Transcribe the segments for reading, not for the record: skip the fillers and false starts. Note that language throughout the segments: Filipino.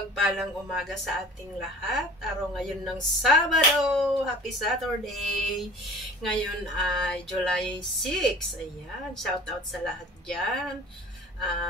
mapagpalang umaga sa ating lahat. Araw ngayon ng Sabado. Happy Saturday. Ngayon ay July 6. Ayan, shout out sa lahat dyan.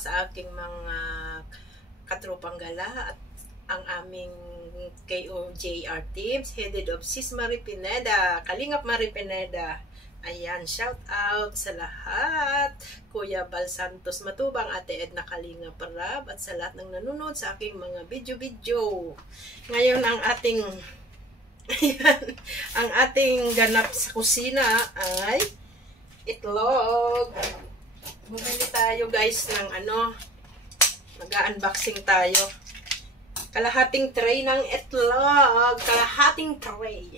Sa aking mga katrupang gala at ang aming KOJR teams, headed of Sis Marie Pineda, Kalingap Marie Pineda. Ayan, shout out sa lahat. Kuya Bal Santos Matubang, Ate Edna Kalinga Parab, at sa lahat ng nanonood sa aking mga video-video. Ngayon ang ating ayan, ang ating ganap sa kusina ay itlog. Bumili tayo guys ng mag-unboxing tayo. Kalahating tray ng itlog. Kalahating tray.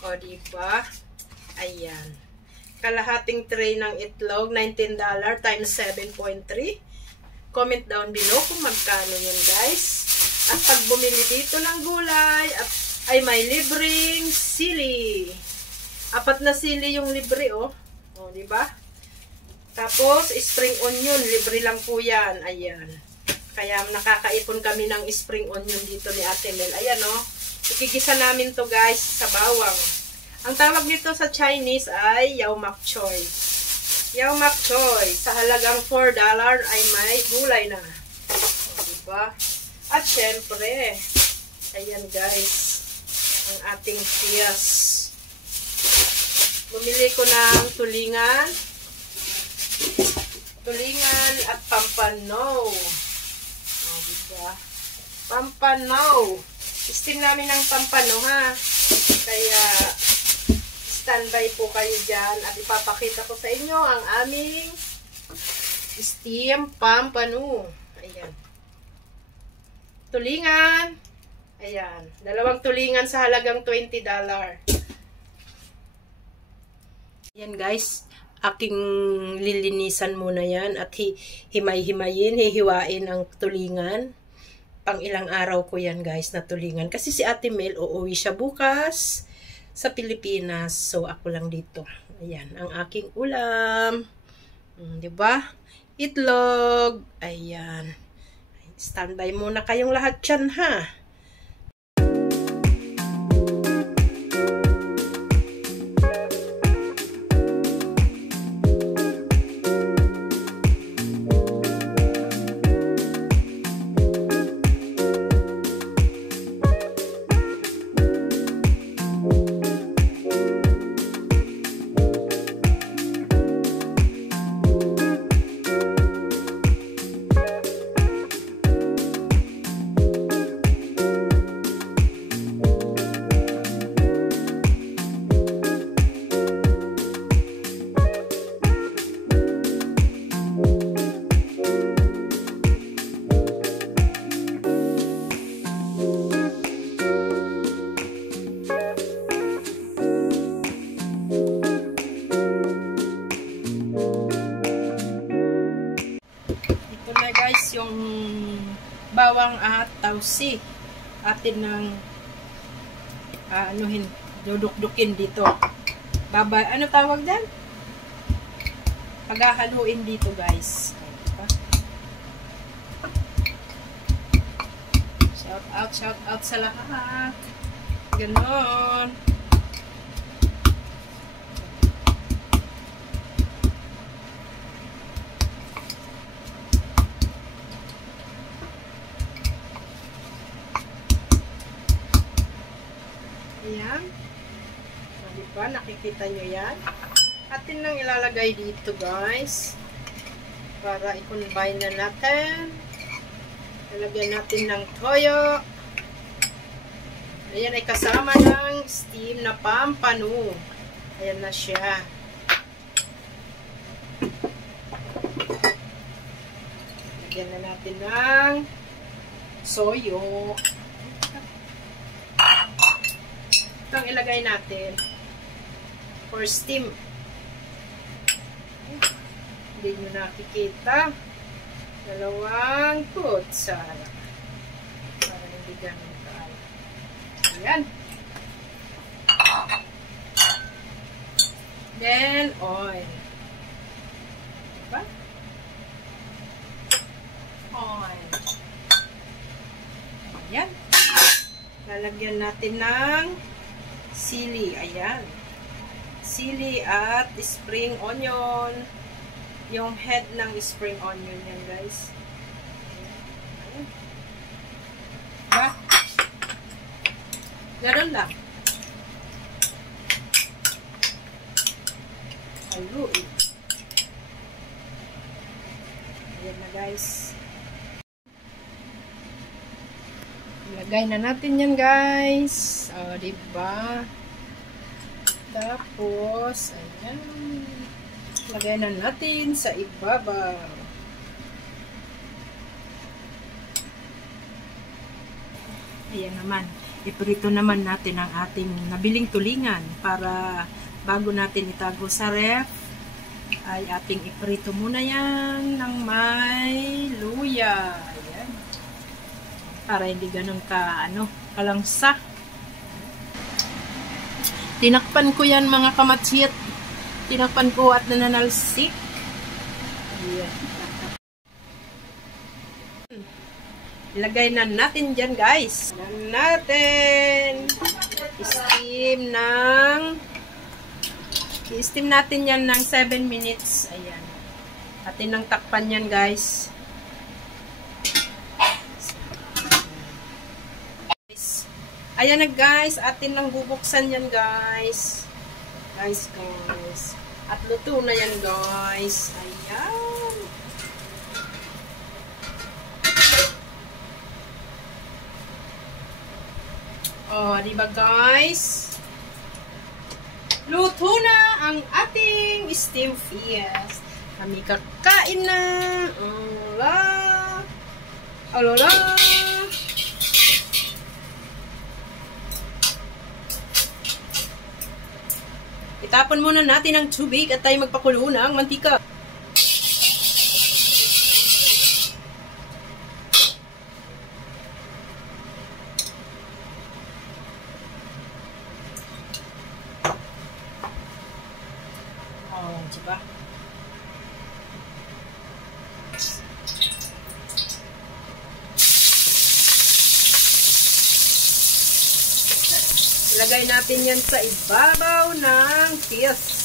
O, diba? Ayan. Kalahating tray ng itlog, $19 times 7.3. Comment down below kung magkano yun, guys. At pag bumili dito ng gulay, ay may libreng sili. 4 na sili yung libre, oh. O, diba? Tapos, spring onion. Libre lang po yan. Ayan. Kaya nakakaipon kami ng spring onion dito ni Ate Mel. Ayan, oh. Ikigisa namin to guys sa bawang. Ang tawag nito sa Chinese ay Yao Mak Choy. Yao Mak Choy. Sa halagang $4 ay may gulay na. O, diba? At syempre, ayan guys, ang ating siyas. Bumili ko ng tulingan. Tulingan at pampano. O, diba? Pampano. Steam namin ng pampano, ha? Kaya standby po kayo dyan at ipapakita ko sa inyo ang aming steam pampano. Ayan. Tulingan. Ayan. 2 tulingan sa halagang $20. Ayan guys. Aking lilinisan muna yan at himay-himayin, hihiwain ang tulingan. Pang ilang araw ko yan guys na tulingan. Kasi si Ate Mel uuwi siya bukas sa Pilipinas. So, ako lang dito. Ayan, ang aking ulam. Diba? Itlog. Ayan. Standby muna kayong lahat dyan, ha? Yung bawang at tausi atin ng duduk-dukin dito. Ano tawag dyan? Paghahaluin dito guys. Shout out sa lahat. Ganon. Ayan. So, diba? Nakikita nyo yan. Atin nang ilalagay dito, guys. Para i-combine na natin. Lalagyan natin ng toyo. Ayan ay kasama ng steam na pampano. Ayan na siya. Lagyan na natin ng soyo. Ito ang ilagay natin for steam. Hindi nyo nakikita. 2 kutsara para hindi ganun kaalat. Ayan. Then oil. Diba? Oil. lalagyan natin ng sili. Ayan. Sili at spring onion. Yung head ng spring onion yan, guys. Ayan. Diba? Ganun lang. Haluin. Ayan na, guys. Ilagay na natin yan, guys. O, diba? Tapos, ayan. Lagay na natin sa ibabaw. Ayan naman. Iprito naman natin ang ating nabiling tulingan para bago natin itago sa ref, ay ating iprito muna yan ng may luya. Ayan. Para hindi ganun kalangsa. Tinakpan ko yan, mga kamatsit. Tinakpan ko at nananalsik. Ayan. Ilagay na natin dyan, guys. I-steam natin yan ng 7 minutes. Ayan. Atin nang takpan yan, guys. Ayan na, guys. Atin nang bubuksan yan, guys. Guys. At luto na yan, guys. Ayan. Oh, diba, guys? Luto na ang ating stew fish. Kami kakain na. Alala. Itapon muna natin ang tubig at tayo magpakulo ng mantika. Oh, diba? Ilagay natin yan sa ibabaw ng fish.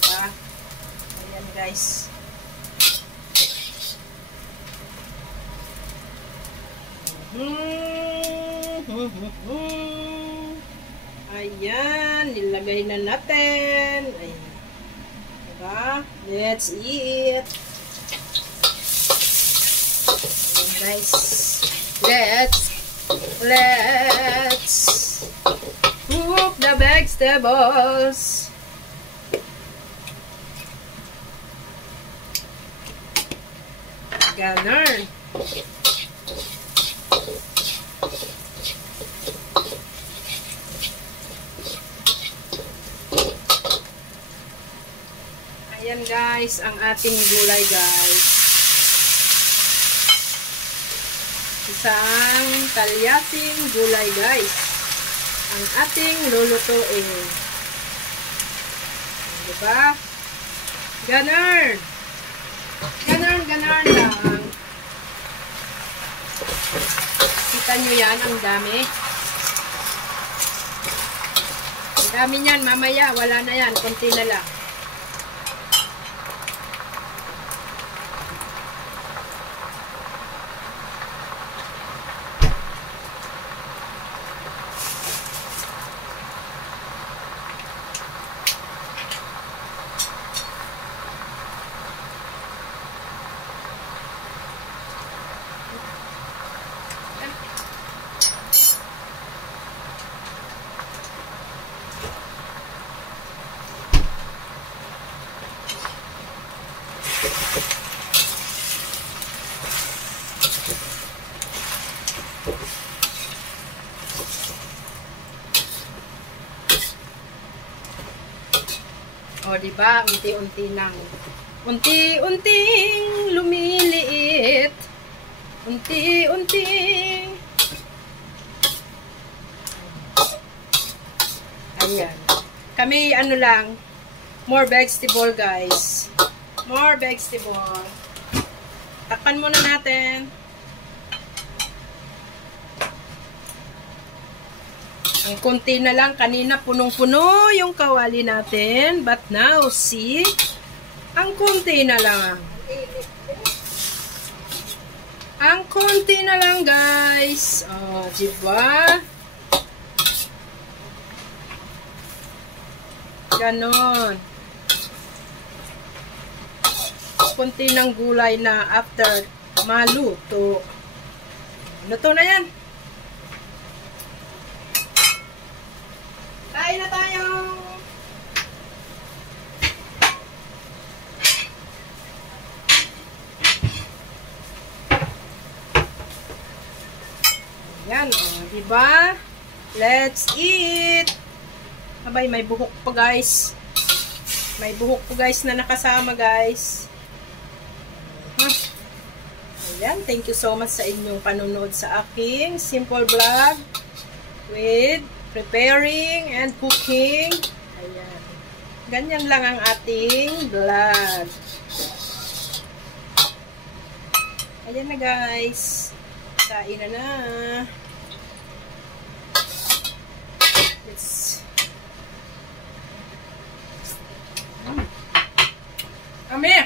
Diba? Ayan, guys. Ayan, nilagay na natin. Ayan. Diba? Let's eat. Ayan, guys. Let's cook the vegetables. Ganon. Ayan, guys, ang ating gulay, guys. Isang talyating gulay, guys. Ang ating lulutuin. Diba? Ganon lang. Kita nyo yan, ang dami. Ang dami niyan, mamaya, wala na yan, konti na lang. O, diba? Unti-unting lumiliit Unti-unti. Ayan. Kami, ano lang, more vegetable, guys. More vegetable. Takpan muna natin. Ang konti na lang. Kanina punong-puno yung kawali natin. But now, see? Ang konti na lang. Ang konti na lang, guys. Oh, diba? Ganon. Konti ng gulay na after maluto. Luto na yan. Kain na tayo. Yan, oh, diba? Let's eat. Abay, may buhok pa, guys. May buhok po, guys, na nakasama, guys. Huh? Ayan, thank you so much sa inyong panonood sa aking simple vlog with preparing and cooking. Ayan. Ganyan lang ang ating vlog. Ayan na, guys. Kain na. Let's... Kami!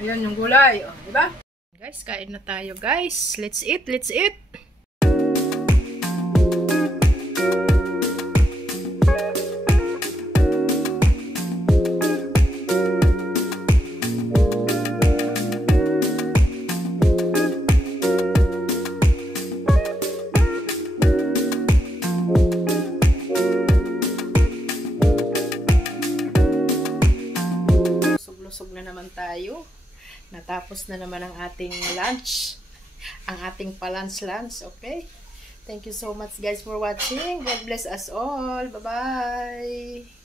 Ayan yung gulay. Oh, diba? Guys, kain na tayo, guys. Let's eat, let's eat. Lusog na naman tayo. Natapos na naman ang ating lunch. Ang ating pa-lunch. Okay? Thank you so much, guys, for watching. God bless us all. Bye-bye.